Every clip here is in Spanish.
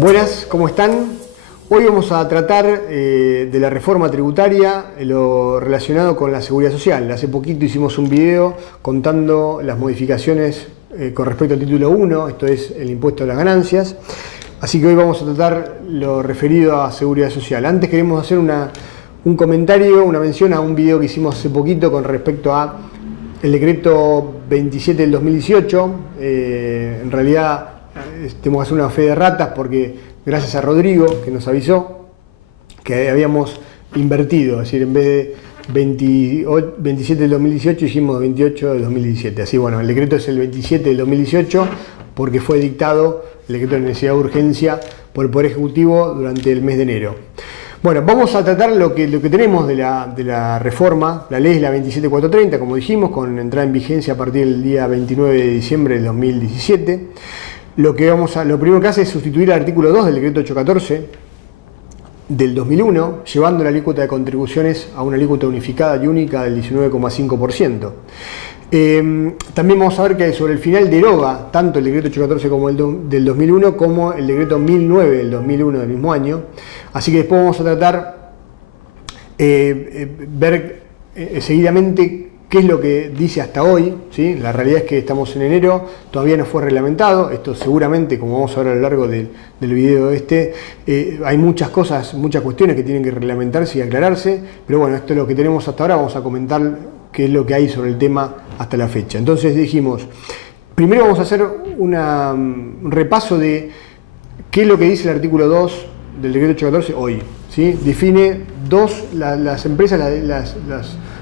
Buenas, ¿cómo están? Hoy vamos a tratar de la reforma tributaria, lo relacionado con la seguridad social. Hace poquito hicimos un video contando las modificaciones con respecto al título 1, esto es el impuesto a las ganancias. Así que hoy vamos a tratar lo referido a seguridad social. Antes queremos hacer un comentario, una mención a un video que hicimos hace poquito con respecto a el decreto 27 del 2018. En realidad tenemos que hacer una fe de ratas porque gracias a Rodrigo que nos avisó que habíamos invertido, es decir, en vez de 27 del 2018 hicimos 28 del 2017. Así bueno, el decreto es el 27 del 2018 porque fue dictado el decreto de necesidad de urgencia por el Poder Ejecutivo durante el mes de enero. Bueno, vamos a tratar lo que tenemos de la reforma. La ley es la 27430, como dijimos, con entrada en vigencia a partir del día 29 de diciembre del 2017. Lo primero que hace es sustituir el artículo 2 del decreto 814 del 2001, llevando la alícuota de contribuciones a una alícuota unificada y única del 19,5%. También vamos a ver que sobre el final deroga tanto el decreto 814 como el del 2001 como el decreto 1009 del 2001 del mismo año. Así que después vamos a tratar ver seguidamente qué es lo que dice hasta hoy, ¿sí? La realidad es que estamos en enero, todavía no fue reglamentado. Esto seguramente, como vamos a ver a lo largo del video hay muchas cosas, muchas cuestiones que tienen que reglamentarse y aclararse, pero bueno, esto es lo que tenemos hasta ahora. Vamos a comentar qué es lo que hay sobre el tema hasta la fecha. Entonces dijimos, primero vamos a hacer un repaso de qué es lo que dice el artículo 2 del decreto 814 hoy, ¿sí? Define las empresas,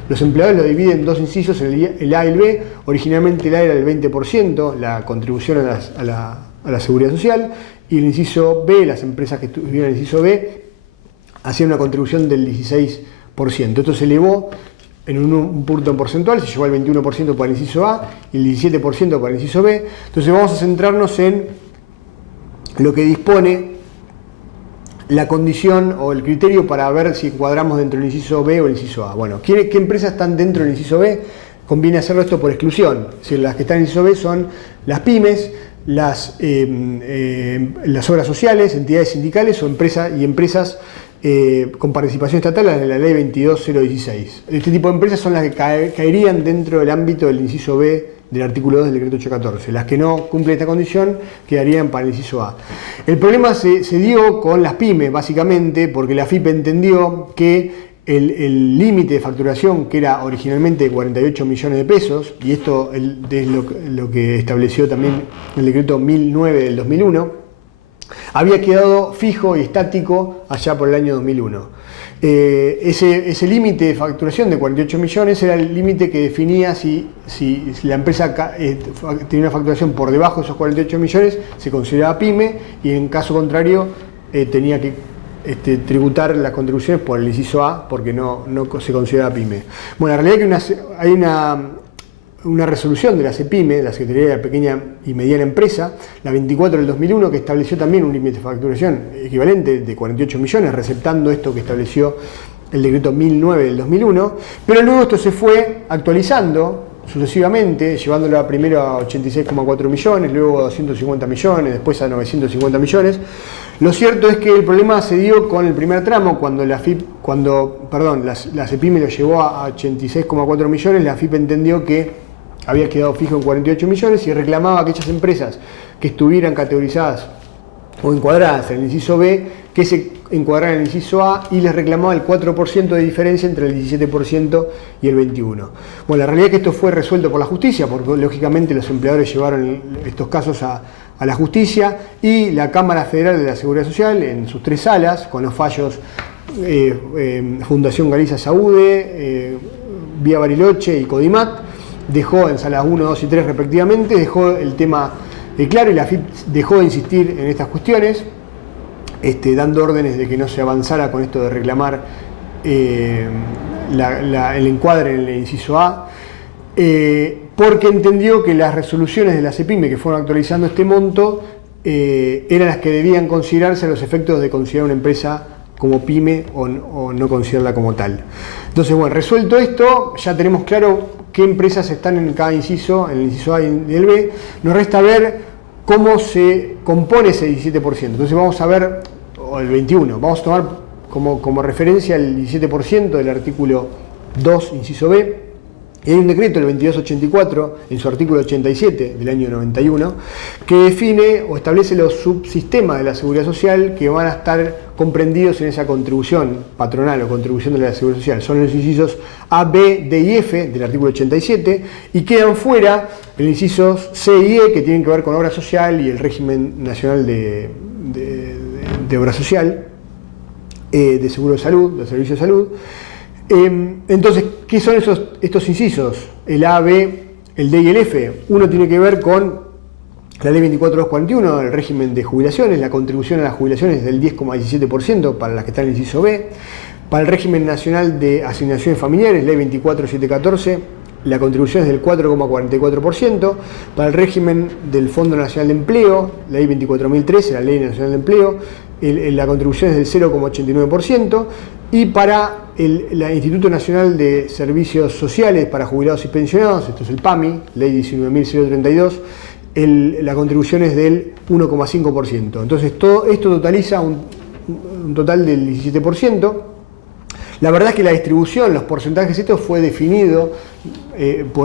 los empleadores lo dividen en dos incisos, el A y el B. Originalmente el A era el 20%, la contribución a la seguridad social, y el inciso B, las empresas que estuvieron en el inciso B, hacían una contribución del 16%. Esto se elevó en un punto porcentual, se llevó al 21% para el inciso A y el 17% para el inciso B. Entonces vamos a centrarnos en lo que dispone la condición o el criterio para ver si encuadramos dentro del inciso B o el inciso A. Bueno, ¿qué empresas están dentro del inciso B? Conviene hacerlo esto por exclusión. Es decir, las que están en el inciso B son las pymes, las obras sociales, entidades sindicales o empresas con participación estatal, las de la ley 22016. Este tipo de empresas son las que caerían dentro del ámbito del inciso B del artículo 2 del decreto 814. Las que no cumplen esta condición quedarían para el inciso A. El problema se dio con las pymes, básicamente, porque la AFIP entendió que el límite de facturación, que era originalmente de 48 millones de pesos, y esto es lo que estableció también el decreto 1009 del 2001, había quedado fijo y estático allá por el año 2001. Ese límite de facturación de 48 millones era el límite que definía si la empresa tenía una facturación por debajo de esos 48 millones, se consideraba pyme, y en caso contrario tenía que tributar las contribuciones por el inciso A porque no se consideraba pyme. Bueno, la realidad es que hay una resolución de la CEPIME, la Secretaría de la Pequeña y Mediana Empresa, la 24 del 2001, que estableció también un límite de facturación equivalente de 48 millones, receptando esto que estableció el decreto 1009 del 2001, pero luego esto se fue actualizando sucesivamente, llevándolo primero a 86,4 millones, luego a 250 millones, después a 950 millones. Lo cierto es que el problema se dio con el primer tramo, cuando la CEPIME lo llevó a 86,4 millones, la AFIP entendió que había quedado fijo en 48 millones y reclamaba a aquellas empresas que estuvieran categorizadas o encuadradas en el inciso B que se encuadraran en el inciso A, y les reclamaba el 4% de diferencia entre el 17% y el 21%. Bueno, la realidad es que esto fue resuelto por la justicia, porque lógicamente los empleadores llevaron estos casos a la justicia, y la Cámara Federal de la Seguridad Social, en sus 3 salas, con los fallos Fundación Galicia Saúde, Vía Bariloche y Codimat, dejó en salas 1, 2 y 3 respectivamente, dejó el tema claro, y la AFIP dejó de insistir en estas cuestiones, dando órdenes de que no se avanzara con esto de reclamar el encuadre en el inciso A, porque entendió que las resoluciones de la CEPIME que fueron actualizando este monto eran las que debían considerarse a los efectos de considerar una empresa como pyme o no considerarla como tal. Entonces, bueno, resuelto esto, ya tenemos claro qué empresas están en cada inciso, en el inciso A y en el B. Nos resta ver cómo se compone ese 17%. Entonces vamos a ver, o el 21%, vamos a tomar como referencia el 17% del artículo 2, inciso B. Y hay un decreto, el 2284, en su artículo 87 del año 91, que define o establece los subsistemas de la seguridad social que van a estar comprendidos en esa contribución patronal o contribución de la seguridad social. Son los incisos A, B, D y F del artículo 87 y quedan fuera los incisos C y E que tienen que ver con obra social y el régimen nacional de obra social, de seguro de salud, de servicio de salud. Entonces, ¿qué son estos incisos? El A, B, el D y el F. Uno tiene que ver con la ley 24241, el régimen de jubilaciones, la contribución a las jubilaciones es del 10,17% para las que están en el inciso B. Para el régimen nacional de asignaciones familiares, ley 24714, la contribución es del 4,44%. Para el régimen del Fondo Nacional de Empleo, ley 24.013, la ley nacional de empleo, la contribución es del 0,89%. Y para el Instituto Nacional de Servicios Sociales para Jubilados y Pensionados, esto es el PAMI, ley 19.032, la contribución es del 1,5%. Entonces todo esto totaliza un total del 17%. La verdad es que la distribución, los porcentajes, esto fue definido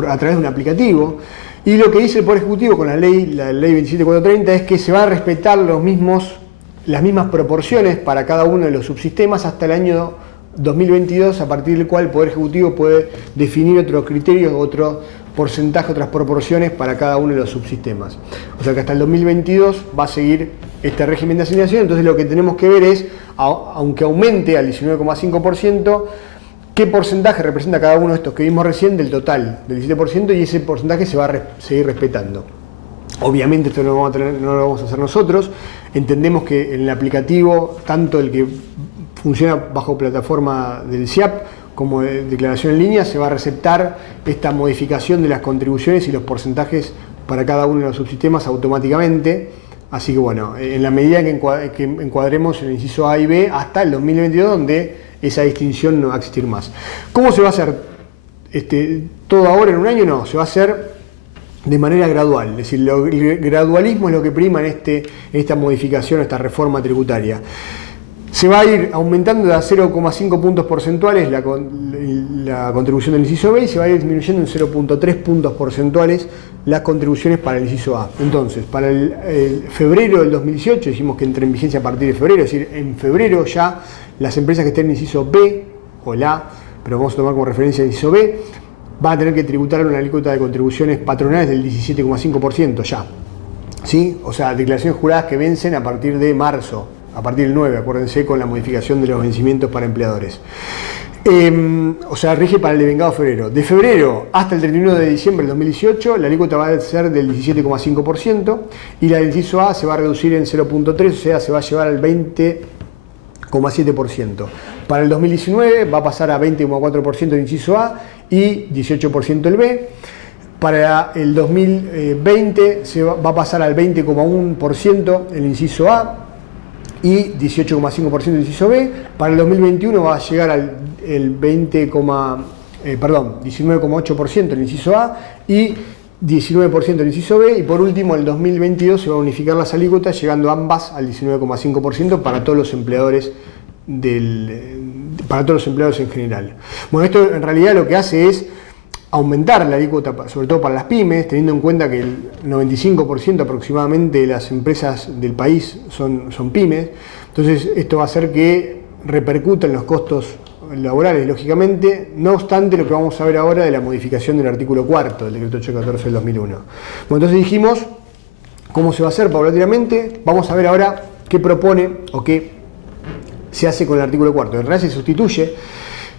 a través de un aplicativo. Y lo que dice el Poder Ejecutivo con la ley 27430 es que se va a respetar las mismas proporciones para cada uno de los subsistemas hasta el año 2022, a partir del cual el Poder Ejecutivo puede definir otros criterios, otro porcentaje, otras proporciones para cada uno de los subsistemas. O sea que hasta el 2022 va a seguir este régimen de asignación. Entonces lo que tenemos que ver es, aunque aumente al 19,5%, qué porcentaje representa cada uno de estos que vimos recién del total, del 17%, y ese porcentaje se va a seguir respetando. Obviamente esto no lo vamos a hacer nosotros. Entendemos que en el aplicativo, tanto el que funciona bajo plataforma del SIAP como de declaración en línea, se va a receptar esta modificación de las contribuciones y los porcentajes para cada uno de los subsistemas automáticamente. Así que bueno, en la medida que encuadremos en el inciso A y B hasta el 2022, donde esa distinción no va a existir más. ¿Cómo se va a hacer? ¿Todo ahora en un año? No, se va a hacer de manera gradual, es decir, el gradualismo es lo que prima en esta modificación, esta reforma tributaria. Se va a ir aumentando de a 0,5 puntos porcentuales la contribución del inciso B y se va a ir disminuyendo en 0,3 puntos porcentuales las contribuciones para el inciso A. Entonces, para el febrero del 2018, dijimos que entra en vigencia a partir de febrero, es decir, en febrero ya las empresas que estén en el inciso B o el A, pero vamos a tomar como referencia el inciso B, van a tener que tributar una alícuota de contribuciones patronales del 17,5% ya. ¿Sí? O sea, declaraciones juradas que vencen a partir de marzo, a partir del 9, acuérdense, con la modificación de los vencimientos para empleadores. O sea, rige para el devengado febrero. De febrero hasta el 31 de diciembre del 2018, la alícuota va a ser del 17,5% y la del inciso A se va a reducir en 0,3, o sea, se va a llevar al 20,7%. Para el 2019 va a pasar a 20,4% el inciso A y 18% el B. Para el 2020 va a pasar al 20,1% el inciso A y 18,5% el inciso B. Para el 2021 va a llegar al 19,8% el inciso A y 19% el inciso B. Y por último, en el 2022 se va a unificar las alícuotas, llegando ambas al 19,5% para todos los empleadores para todos los empleados en general. Bueno, esto en realidad lo que hace es aumentar la alícuota, sobre todo para las pymes, teniendo en cuenta que el 95% aproximadamente de las empresas del país son pymes. Entonces esto va a hacer que repercuta en los costos laborales, lógicamente, no obstante lo que vamos a ver ahora de la modificación del artículo 4 del decreto 814 del 2001. Bueno, entonces dijimos cómo se va a hacer paulatinamente. Vamos a ver ahora qué propone o qué se hace con el artículo 4. En realidad se sustituye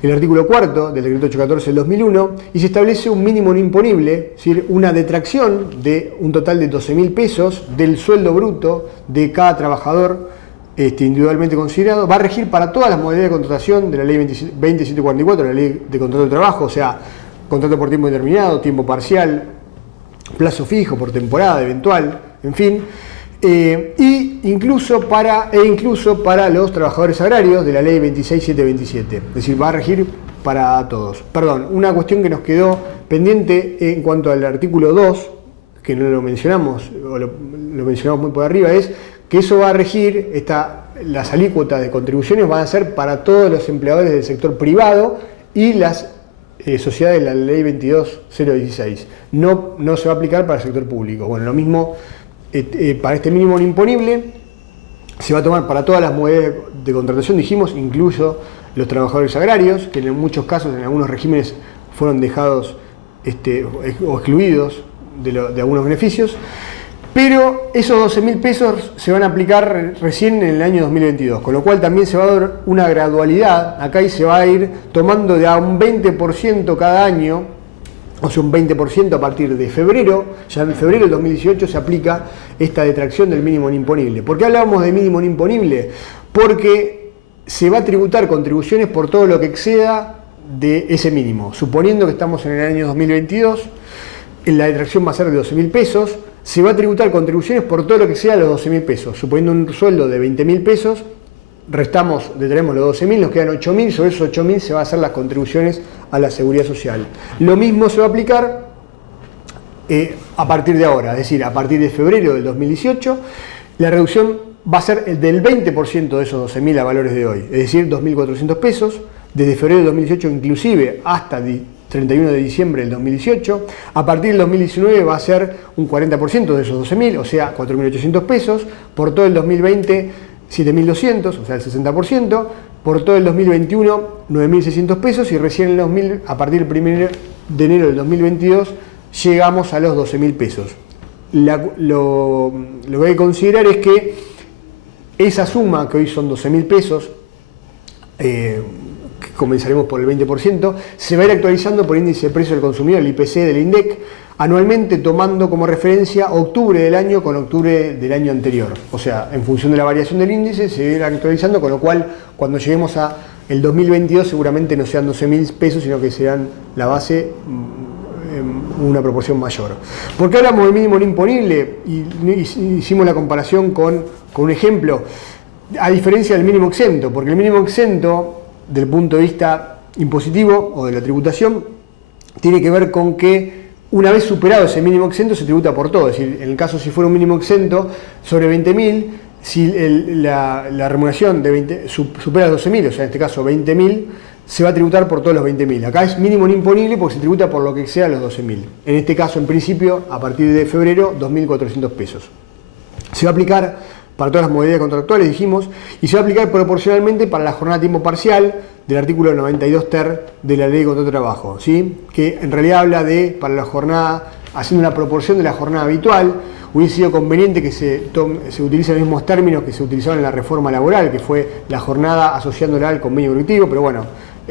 el artículo 4 del decreto 814 del 2001 y se establece un mínimo no imponible, es decir, una detracción de un total de 12.000 pesos del sueldo bruto de cada trabajador individualmente considerado. Va a regir para todas las modalidades de contratación de la ley 20744, la ley de contrato de trabajo, o sea, contrato por tiempo determinado, tiempo parcial, plazo fijo, por temporada, eventual, en fin. Incluso para los trabajadores agrarios de la ley 26727, es decir, va a regir para todos. Perdón, una cuestión que nos quedó pendiente en cuanto al artículo 2, que no lo mencionamos, o lo mencionamos muy por arriba, es que eso va a regir, las alícuotas de contribuciones van a ser para todos los empleadores del sector privado y las sociedades de la ley 22.016. No se va a aplicar para el sector público. Bueno, lo mismo para este mínimo no imponible, se va a tomar para todas las modalidades de contratación, dijimos, incluso los trabajadores agrarios, que en muchos casos, en algunos regímenes, fueron dejados o excluidos de algunos beneficios. Pero esos 12.000 pesos se van a aplicar recién en el año 2022, con lo cual también se va a dar una gradualidad. Acá y se va a ir tomando de a un 20% cada año, o sea, un 20% a partir de febrero. Ya en febrero del 2018 se aplica esta detracción del mínimo no imponible. ¿Por qué hablábamos de mínimo no imponible? Porque se va a tributar contribuciones por todo lo que exceda de ese mínimo. Suponiendo que estamos en el año 2022, la detracción va a ser de 12.000 pesos. Se va a tributar contribuciones por todo lo que sea los 12.000 pesos. Suponiendo un sueldo de 20.000 pesos, detraemos los 12.000, nos quedan 8.000, sobre esos 8.000 se va a hacer las contribuciones a la seguridad social. Lo mismo se va a aplicar a partir de ahora, es decir, a partir de febrero del 2018, la reducción va a ser del 20% de esos 12.000 a valores de hoy, es decir, 2.400 pesos, desde febrero del 2018 inclusive hasta 31 de diciembre del 2018. A partir del 2019 va a ser un 40% de esos 12.000, o sea, 4.800 pesos. Por todo el 2020, 7.200, o sea, el 60%. Por todo el 2021, 9.600 pesos. Y recién a partir del 1 de enero del 2022, llegamos a los 12.000 pesos. Lo que hay que considerar es que esa suma, que hoy son 12.000 pesos, comenzaremos por el 20%, se va a ir actualizando por índice de precio del consumidor, el IPC del INDEC, anualmente tomando como referencia octubre del año con octubre del año anterior. O sea, en función de la variación del índice se va a ir actualizando, con lo cual cuando lleguemos a el 2022 seguramente no sean 12.000 pesos, sino que serán la base una proporción mayor. ¿Por qué hablamos del mínimo no imponible? Y hicimos la comparación con un ejemplo, a diferencia del mínimo exento, porque el mínimo exento, del punto de vista impositivo o de la tributación, tiene que ver con que una vez superado ese mínimo exento se tributa por todo. Es decir, en el caso si fuera un mínimo exento sobre 20.000, si la remuneración supera los 12.000, o sea, en este caso 20.000, se va a tributar por todos los 20.000. Acá es mínimo no imponible porque se tributa por lo que exceda los 12.000. En este caso, en principio, a partir de febrero, 2.400 pesos. Se va a aplicar para todas las modalidades contractuales, dijimos, y se va a aplicar proporcionalmente para la jornada a tiempo parcial del artículo 92 ter de la Ley de Contrato de Trabajo, ¿sí? Que en realidad habla para la jornada, haciendo una proporción de la jornada habitual. Hubiese sido conveniente que se utilicen los mismos términos que se utilizaron en la reforma laboral, que fue la jornada asociándola al convenio colectivo, pero bueno,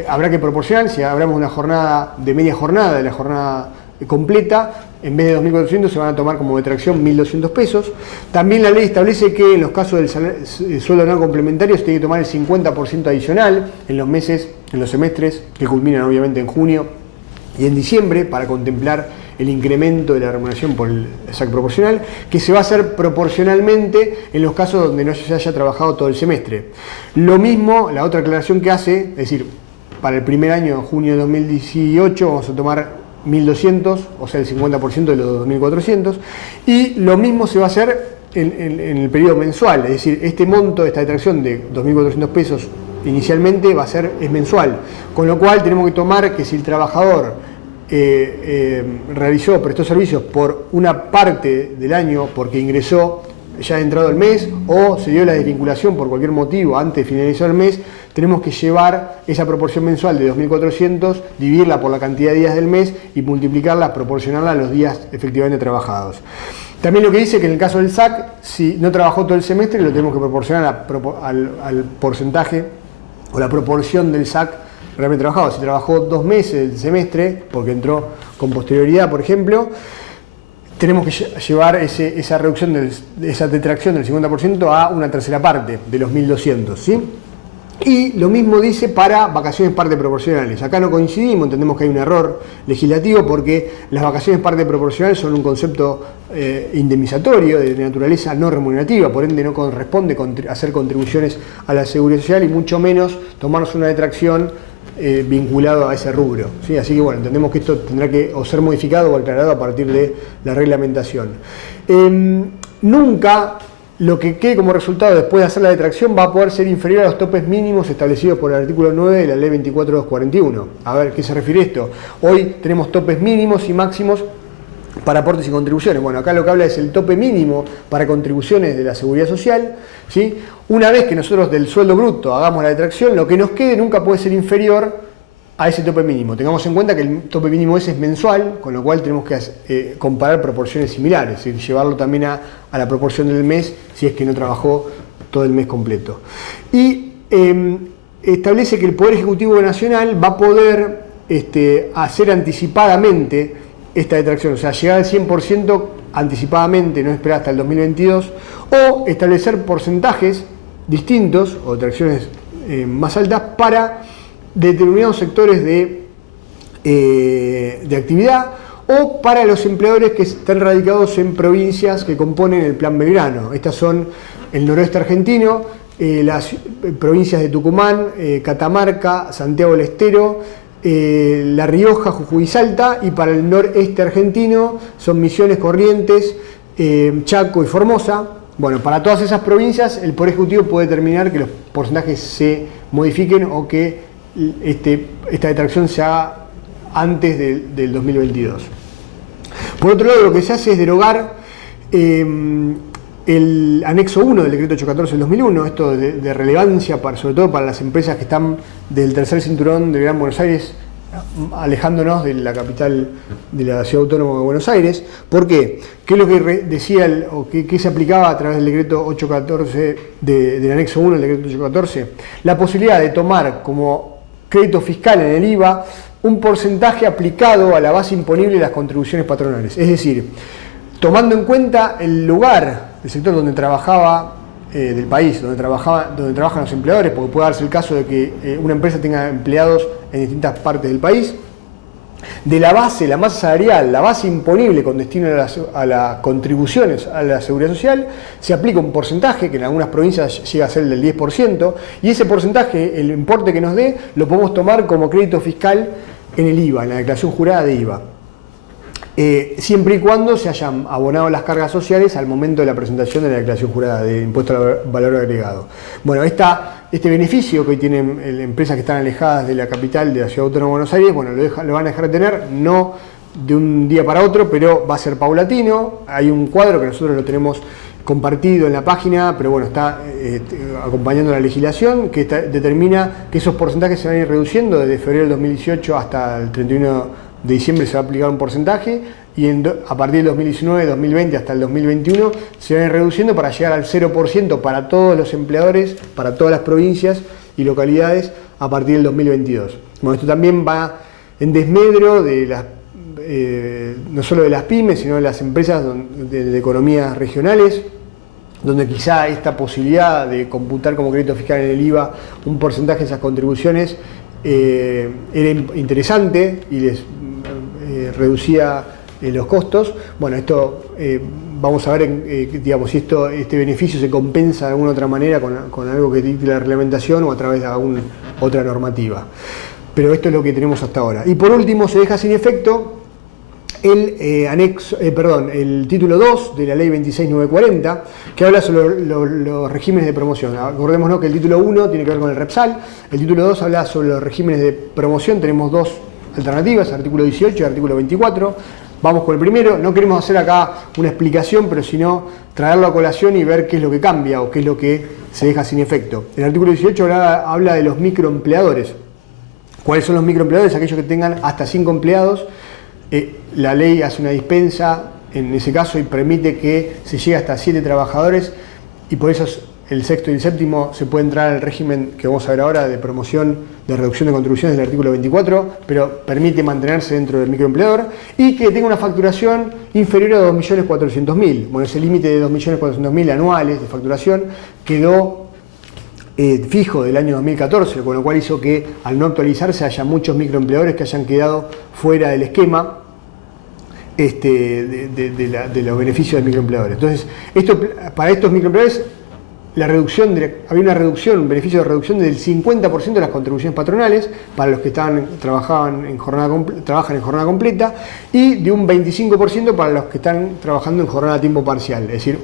habrá que proporcionar. Si hablamos de una jornada de media jornada, de la jornada completa, en vez de 2.400 se van a tomar como detracción 1.200 pesos. También la ley establece que en los casos del sueldo no complementario se tiene que tomar el 50% adicional en los semestres que culminan obviamente en junio y en diciembre, para contemplar el incremento de la remuneración por el SAC proporcional, que se va a hacer proporcionalmente en los casos donde no se haya trabajado todo el semestre. Lo mismo, la otra aclaración que hace, es decir, para el primer año, junio de 2018, vamos a tomar 1.200, o sea el 50% de los 2.400, y lo mismo se va a hacer en el periodo mensual, es decir, este monto, esta detracción de 2.400 pesos inicialmente es mensual, con lo cual tenemos que tomar que si el trabajador prestó servicios por una parte del año porque ingresó ya ha entrado el mes o se dio la desvinculación por cualquier motivo antes de finalizar el mes, tenemos que llevar esa proporción mensual de 2.400, dividirla por la cantidad de días del mes y multiplicarla, proporcionarla a los días efectivamente trabajados. También lo que dice que en el caso del SAC, si no trabajó todo el semestre, lo tenemos que proporcionar al porcentaje o la proporción del SAC realmente trabajado. Si trabajó 2 meses del semestre, porque entró con posterioridad, por ejemplo, tenemos que llevar esa reducción, esa detracción del 50% a una tercera parte de los 1.200, ¿sí? Y lo mismo dice para vacaciones parte proporcionales. Acá no coincidimos, entendemos que hay un error legislativo porque las vacaciones parte proporcional son un concepto indemnizatorio de naturaleza no remunerativa, por ende no corresponde hacer contribuciones a la seguridad social y mucho menos tomarnos una detracción vinculado a ese rubro, ¿sí? Así que bueno, entendemos que esto tendrá que o ser modificado o aclarado a partir de la reglamentación. Nunca lo que quede como resultado después de hacer la detracción va a poder ser inferior a los topes mínimos establecidos por el artículo 9 de la ley 24241. A ver, ¿qué se refiere esto? Hoy tenemos topes mínimos y máximos para aportes y contribuciones. Bueno, acá lo que habla es el tope mínimo para contribuciones de la Seguridad Social, ¿sí? Una vez que nosotros del sueldo bruto hagamos la detracción, lo que nos quede nunca puede ser inferior a ese tope mínimo. Tengamos en cuenta que el tope mínimo ese es mensual, con lo cual tenemos que comparar proporciones similares, es decir, llevarlo también a la proporción del mes si es que no trabajó todo el mes completo. Y establece que el Poder Ejecutivo Nacional va a poder hacer anticipadamente esta detracción, o sea, llegar al 100% anticipadamente, no esperar hasta el 2022, o establecer porcentajes distintos o detracciones más altas para determinados sectores de actividad o para los empleadores que están radicados en provincias que componen el Plan Belgrano. Estas son el noroeste argentino, las provincias de Tucumán, Catamarca, Santiago del Estero, La Rioja, Jujuy y Salta, y para el noreste argentino son Misiones, Corrientes, Chaco y Formosa. Bueno, para todas esas provincias el Poder Ejecutivo puede determinar que los porcentajes se modifiquen o que esta detracción se haga antes del 2022. Por otro lado, lo que se hace es derogar el anexo 1 del decreto 814 del 2001, esto de relevancia sobre todo para las empresas que están del tercer cinturón del Gran Buenos Aires, alejándonos de la capital de la Ciudad Autónoma de Buenos Aires. ¿Por qué? ¿Qué es lo que decía o qué se aplicaba a través del decreto 814, del anexo 1 del decreto 814? La posibilidad de tomar como crédito fiscal en el IVA un porcentaje aplicado a la base imponible de las contribuciones patronales. Es decir, tomando en cuenta el lugar, el sector donde trabajaba, del país, donde trabajan los empleadores, porque puede darse el caso de que una empresa tenga empleados en distintas partes del país, de la base, la masa salarial, la base imponible con destino a las contribuciones a la Seguridad Social, se aplica un porcentaje que en algunas provincias llega a ser del 10%, y ese porcentaje, el importe que nos dé, lo podemos tomar como crédito fiscal en el IVA, en la declaración jurada de IVA. Siempre y cuando se hayan abonado las cargas sociales al momento de la presentación de la declaración jurada de impuesto al valor agregado. Bueno, este beneficio que hoy tienen empresas que están alejadas de la capital de la Ciudad Autónoma de Buenos Aires, bueno, lo van a dejar de tener, no de un día para otro, pero va a ser paulatino. Hay un cuadro que nosotros lo tenemos compartido en la página, pero bueno, está acompañando la legislación que determina que esos porcentajes se van a ir reduciendo desde febrero del 2018 hasta el 31 de diciembre se va a aplicar un porcentaje, y a partir del 2019, 2020 hasta el 2021 se van a ir reduciendo para llegar al 0% para todos los empleadores, para todas las provincias y localidades a partir del 2022. Bueno, esto también va en desmedro de no solo de las pymes, sino de las empresas de economías regionales, donde quizá esta posibilidad de computar como crédito fiscal en el IVA un porcentaje de esas contribuciones era interesante y les reducía los costos. Bueno, esto vamos a ver digamos, si este beneficio se compensa de alguna otra manera con algo que dicte la reglamentación o a través de alguna otra normativa. Pero esto es lo que tenemos hasta ahora. Y por último se deja sin efecto el título 2 de la ley 26940, que habla sobre los regímenes de promoción. Acordémonos que el título 1 tiene que ver con el REPSAL, el título 2 habla sobre los regímenes de promoción. Tenemos dos alternativas, artículo 18 y artículo 24. Vamos con el primero. No queremos hacer acá una explicación, pero sino traerlo a colación y ver qué es lo que cambia o qué es lo que se deja sin efecto. El artículo 18 habla de los microempleadores. ¿Cuáles son los microempleadores? Aquellos que tengan hasta 5 empleados. La ley hace una dispensa en ese caso y permite que se llegue hasta 7 trabajadores, y por eso el sexto y el séptimo se puede entrar al régimen que vamos a ver ahora de promoción de reducción de contribuciones del artículo 24, pero permite mantenerse dentro del microempleador y que tenga una facturación inferior a 2.400.000. Bueno, ese límite de 2.400.000 anuales de facturación quedó fijo del año 2014, con lo cual hizo que al no actualizarse haya muchos microempleadores que hayan quedado fuera del esquema de los beneficios de microempleadores. Entonces, para estos microempleadores había una reducción, un beneficio de reducción del 50% de las contribuciones patronales para los que trabajan en jornada completa y de un 25% para los que están trabajando en jornada a tiempo parcial, es decir,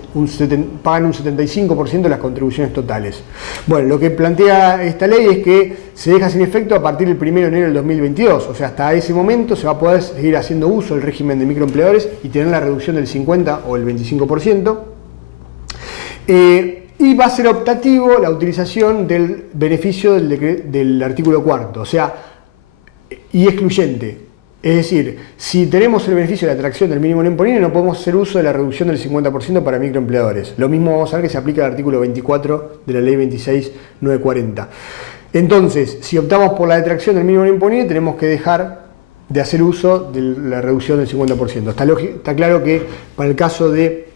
pagan un 75% de las contribuciones totales. Bueno, lo que plantea esta ley es que se deja sin efecto a partir del 1 de enero del 2022, o sea, hasta ese momento se va a poder seguir haciendo uso del régimen de microempleadores y tener la reducción del 50 o el 25%. Y va a ser optativo la utilización del beneficio del artículo 4º, o sea, y excluyente. Es decir, si tenemos el beneficio de la atracción del mínimo no imponible, no podemos hacer uso de la reducción del 50% para microempleadores. Lo mismo vamos a ver que se aplica al artículo 24 de la ley 26.940. Entonces, si optamos por la detracción del mínimo no imponible, tenemos que dejar de hacer uso de la reducción del 50%. Está claro que para el caso de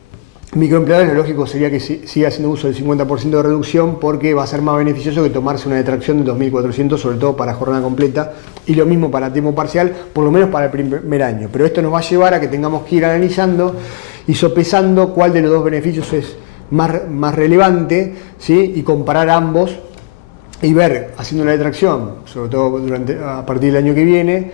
microempleadores lo lógico sería que siga haciendo uso del 50% de reducción porque va a ser más beneficioso que tomarse una detracción de 2.400, sobre todo para jornada completa, y lo mismo para tiempo parcial, por lo menos para el primer año. Pero esto nos va a llevar a que tengamos que ir analizando y sopesando cuál de los dos beneficios es más relevante, ¿sí? Y comparar ambos y ver, haciendo la detracción, sobre todo a partir del año que viene,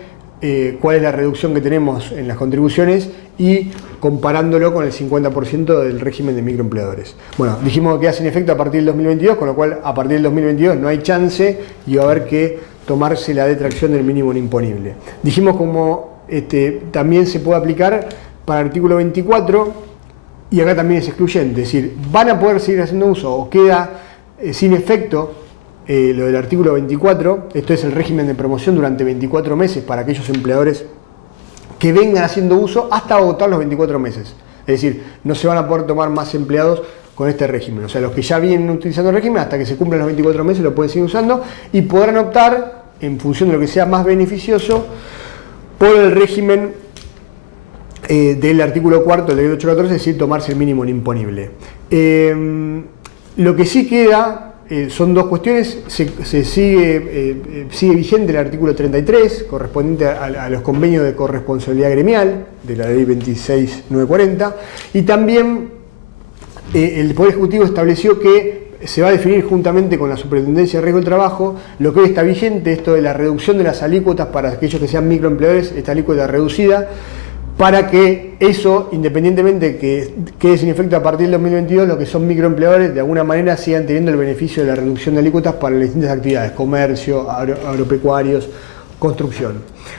cuál es la reducción que tenemos en las contribuciones y comparándolo con el 50% del régimen de microempleadores. Bueno, dijimos que queda sin efecto a partir del 2022, con lo cual a partir del 2022 no hay chance y va a haber que tomarse la detracción del mínimo no imponible. Dijimos como también se puede aplicar para el artículo 24 y acá también es excluyente, es decir, van a poder seguir haciendo uso o queda sin efecto lo del artículo 24, esto es el régimen de promoción durante 24 meses para aquellos empleadores que vengan haciendo uso hasta agotar los 24 meses. Es decir, no se van a poder tomar más empleados con este régimen. O sea, los que ya vienen utilizando el régimen, hasta que se cumplan los 24 meses lo pueden seguir usando y podrán optar, en función de lo que sea más beneficioso, por el régimen del artículo 4 del decreto 814, es decir, tomarse el mínimo no imponible. Lo que sí queda son dos cuestiones. Sigue vigente el artículo 33, correspondiente a los convenios de corresponsabilidad gremial de la ley 26.940, y también el Poder Ejecutivo estableció que se va a definir juntamente con la Superintendencia de Riesgo del Trabajo lo que hoy está vigente, esto de la reducción de las alícuotas para aquellos que sean microempleadores, esta alícuota reducida, para que eso, independientemente que quede sin efecto a partir del 2022, los que son microempleadores de alguna manera sigan teniendo el beneficio de la reducción de alícuotas para las distintas actividades, comercio, agropecuarios, construcción.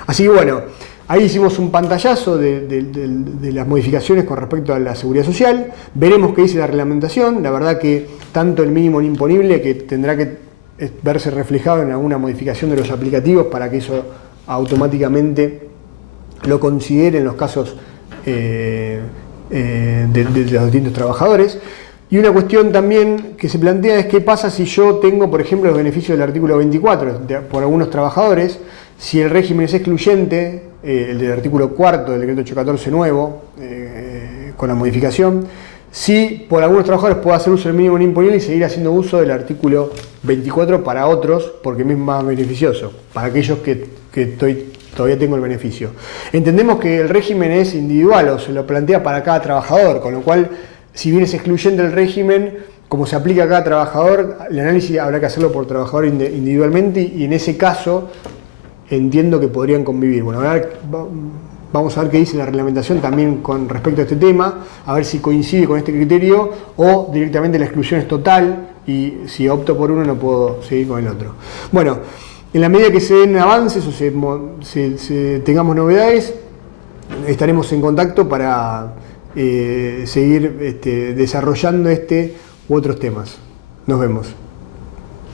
Así que bueno, ahí hicimos un pantallazo de las modificaciones con respecto a la seguridad social. Veremos qué dice la reglamentación. La verdad que tanto el mínimo no imponible, que tendrá que verse reflejado en alguna modificación de los aplicativos para que eso automáticamente lo consideren los casos de los distintos trabajadores. Y una cuestión también que se plantea es qué pasa si yo tengo, por ejemplo, los beneficios del artículo 24 por algunos trabajadores, si el régimen es excluyente, el del artículo 4 del decreto 814 nuevo, con la modificación, si por algunos trabajadores puedo hacer uso del mínimo no imponible y seguir haciendo uso del artículo 24 para otros, porque me es más beneficioso, para aquellos que todavía tengo el beneficio. Entendemos que el régimen es individual o se lo plantea para cada trabajador, con lo cual, si bien es excluyente el régimen, como se aplica a cada trabajador, el análisis habrá que hacerlo por trabajador individualmente y en ese caso entiendo que podrían convivir. Bueno, vamos a ver qué dice la reglamentación también con respecto a este tema, a ver si coincide con este criterio o directamente la exclusión es total y si opto por uno no puedo seguir con el otro. Bueno, en la medida que se den avances o tengamos novedades, estaremos en contacto para seguir desarrollando este u otros temas. Nos vemos.